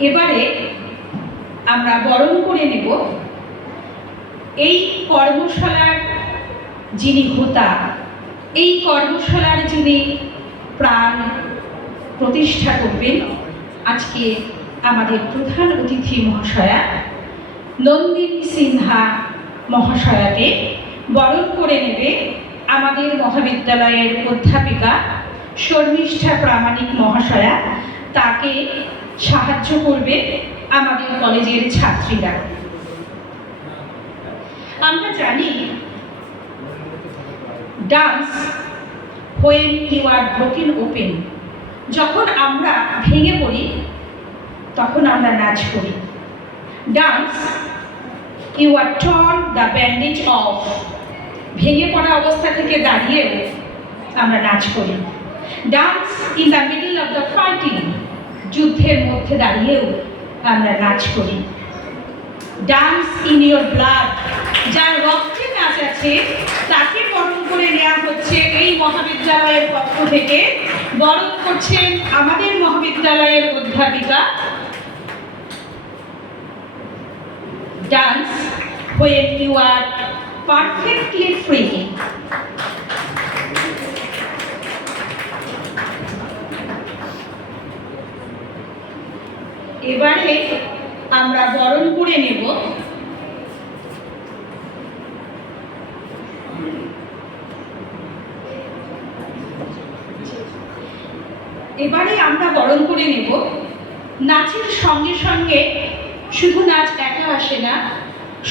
এবারে আমরা বরণ করে নেব। এই কর্মশালার যিনি হোতা, এই কর্মশালার যিনি প্রাণ প্রতিষ্ঠা করবেন, আজকে আমাদের প্রধান অতিথি মহাশয়া নন্দিনী সিনহা মহাশয়াকে বরণ করে নেবে আমাদের মহাবিদ্যালয়ের অধ্যাপিকা, শর্মিষ্ঠা প্রামাণিক মহাশয়া। তাকে সাহায্য করবে আমাদের কলেজের ছাত্রীরা। আমরা জানি, dance when you are broken open যখন আমরা ভেঙে পড়ি, তখন আমরা নাচ করি। Dance you are torn the bandage off ভেঙে পড়া অবস্থা থেকে দাঁড়িয়েও আমরা নাচ করি। Dance in the middle of the fighting যুদ্ধের মধ্যে দাঁড়িয়েও আমরা নাচ করি। ডান্স ইন ইয়োর ব্লাড যার রক্তে নাচ আছে, তাকে বরণ করে নেওয়া হচ্ছে এই মহাবিদ্যালয়ের পক্ষ থেকে। বরণ করছেন আমাদের মহাবিদ্যালয়ের অধ্যাপিকা। Dance when you are perfectly free এবারে আমরা বরণ করে নেব। এবারে আমরা বরণ করে নেব। নাচের সঙ্গে সঙ্গে শুধু নাচ একা আসে না,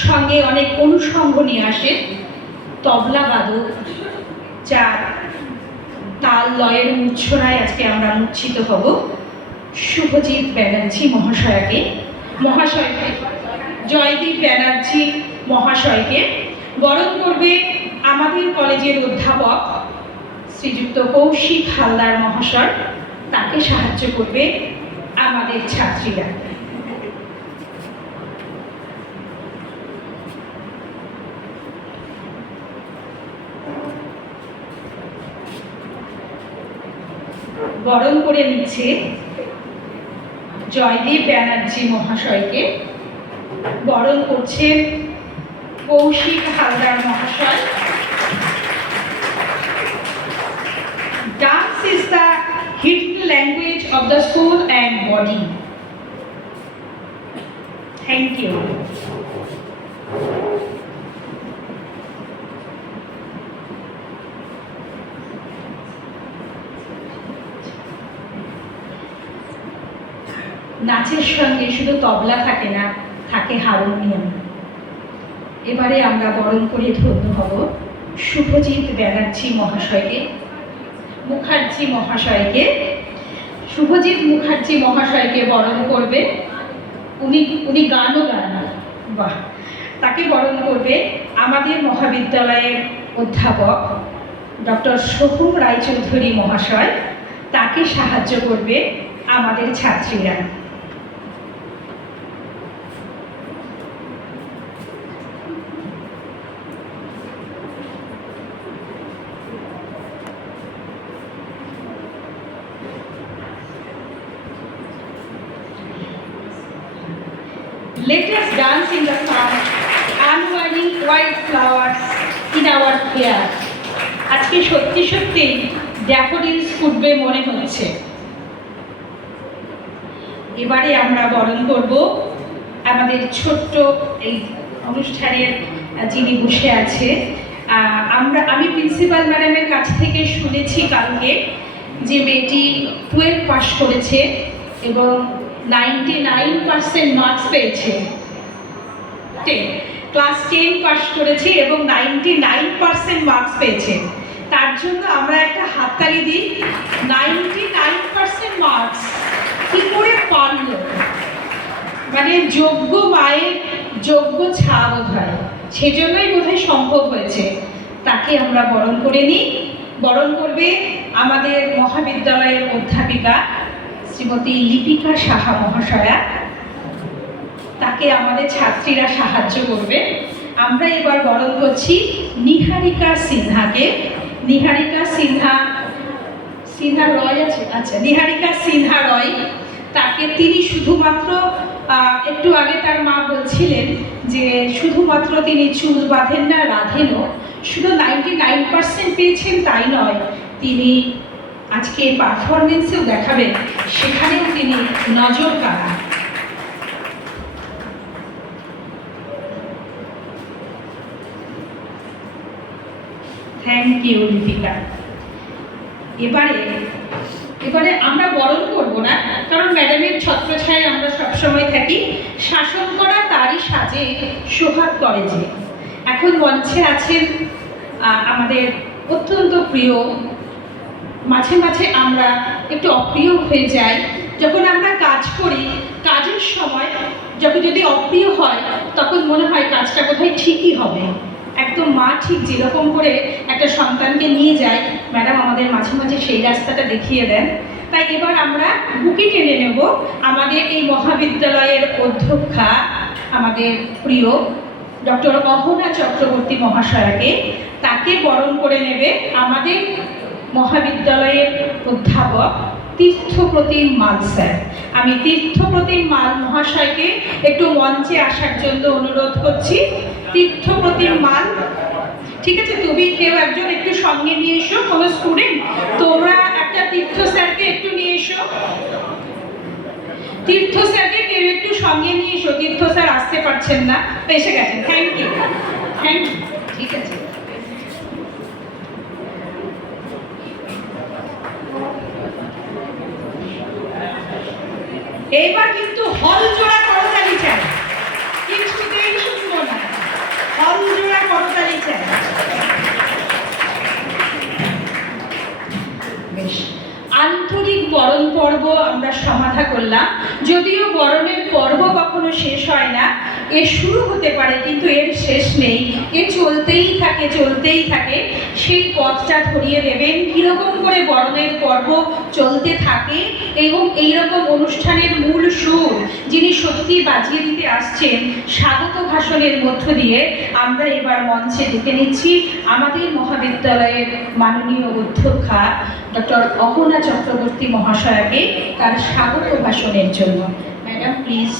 সঙ্গে অনেক অনুষঙ্গ নিয়ে আসে। তবলা, বাদক যার তাল, লয়ের মূর্ছনায় আজকে আমরা মূর্ছিত হব। শুভজিৎ ব্যানার্জি মহাশয়াকে, মহাশয়কে, জয়দীপ ব্যানার্জি মহাশয়কে, বরণ করবে আমাদের কলেজের অধ্যাপক শ্রীযুক্ত কৌশিক হালদার মহাশয়। তাকে সাহায্য করবে আমাদের ছাত্রীরা। বরণ করে নিচ্ছে জয়দীপ ব্যানার্জি মহাশয়কে বরণ করছেন কৌশিক হালদার মহাশয়। Dance is the hidden language of the soul and body thank you নাচের সঙ্গে শুধু তবলা থাকে না, থাকে হারমোনিয়াম এবারে আমরা বরণ করে ধন্য হব শুভজিৎ ব্যানার্জি মহাশয়কে, মুখার্জি মহাশয়কে। শুভজিৎ মুখার্জি মহাশয়কে বরণ করবে। উনি উনি গানও গান বাহ। তাকে বরণ করবে আমাদের মহাবিদ্যালয়ের অধ্যাপক ডক্টর সোহম রায়চৌধুরী মহাশয়। তাকে সাহায্য করবে আমাদের ছাত্রীরা। Let us dance in the sun, unwinding white flowers in our hair. আজকে সত্যি সত্যি ড্যাফোডিলস ফুটবে মনে হচ্ছে এবারে আমরা বরণ করব আমাদের ছোট্ট এই অনুষ্ঠানের যিনি বসে আছে আমরা আমি প্রিন্সিপাল ম্যাডামের কাছ থেকে শুনেছি কালকে যে মেয়েটি টুয়েলভ পাস করেছে এবং নাইনটি নাইন পার্সেন্ট মার্কস পেয়েছে। ক্লাস টেন পাস করেছে এবং নাইনটি নাইন পার্সেন্ট মার্কস পেয়েছে। তার জন্য আমরা একটা হাততালি দিই। নাইনটি নাইন পার্সেন্ট মার্কস কী করে পারল? মানে যোগ্য মায়ের যোগ্য ছা বোধ হয়, সেজন্যই বোধহয় সম্ভব হয়েছে। তাকে আমরা বরণ করে নিই। বরণ করবে আমাদের মহাবিদ্যালয়ের অধ্যাপিকা শ্রীমতী লিপিকা সাহা মহাশয়া, তাকে আমাদের ছাত্রীরা সাহায্য করবে। আমরা এবার বরণ করছি নিহারিকা সিনহাকে। নিহারিকা সিনহা সিনহা রয় আছে? আচ্ছা নিহারিকা সিনহা রয়, তাকে তিনি শুধুমাত্র একটু আগে তার মা বলছিলেন যে শুধুমাত্র তিনি চুল বাঁধেন না, রাধেনও। শুধু নাইনটি নাইন পার্সেন্ট পেয়েছেন, তাই নয়, তিনি আজকে পারফরমেন্সেও দেখাবেন, সেখানেও তিনি নজর কাড়া থ্যাংক ইউ লিপিকা এবারে এবারে আমরা বরণ করব না, কারণ ম্যাডামের ছত্রছায় আমরা সবসময় থাকি। শাসন করা তারই সাজে সোহাগ করে যে। এখন মঞ্চে আছেন আমাদের অত্যন্ত প্রিয় মাঝে মাঝে আমরা একটু অপ্রিয় হয়ে যাই। যখন আমরা কাজ করি, কাজের সময় যখন যদি অপ্রিয় হয়, তখন মনে হয় কাজটা বোধহয় ঠিকই হবে। একদম মা ঠিক যেরকম করে একটা সন্তানকে নিয়ে যায়, ম্যাডাম আমাদের মাঝে মাঝে সেই রাস্তাটা দেখিয়ে দেন। তাই এবার আমরা বুকে টেনে নেব, আমাদের এই মহাবিদ্যালয়ের অধ্যক্ষা আমাদের প্রিয় ডক্টর অহনা চক্রবর্তী মহাশয়াকে। তাকে বরণ করে নেবে আমাদের মহাবিদ্যালয়ের অধ্যাপক তীর্থপ্রতিম মাল স্যার আমি তীর্থপ্রতিম মাল মহাশয়কে একটু মঞ্চে আসার জন্য অনুরোধ করছি। তীর্থপ্রতিম মাল, ঠিক আছে, তুমি কেউ একজন একটু সঙ্গে নিয়ে এসো, কোনো স্টুডেন্ট তোমরা একটা তীর্থ স্যারকে একটু নিয়ে এসো। তীর্থ স্যারকে কেউ একটু সঙ্গে নিয়ে এসো, তীর্থ স্যার আসতে পারছেন না, এসে গেছেন। থ্যাংক ইউ থ্যাংক ইউ ঠিক আছে। পর্ব আমরা সমাধা করলাম। যদিও বরণের পর্ব কখনো শেষ হয় না, এ শুরু হতে পারে কিন্তু এর শেষ নেই। এ চলতেই থাকে চলতেই থাকে। সেই পথটা ধরিয়ে দেবেন। কীরকম করে বরণের পর্ব চলতে থাকে এবং এই রকম অনুষ্ঠানের মূল সুর যিনি সত্যি বাজিয়ে দিতে আসছেন, স্বাগত ভাষণের মধ্য দিয়ে আমরা এবার মঞ্চে ডেকে নিচ্ছি। আমাদের মহাবিদ্যালয়ের মাননীয় অধ্যক্ষা ডক্টর অহনা চক্রবর্তী মহাশয়াকে তার স্বাগত ভাষণের জন্য। Madam please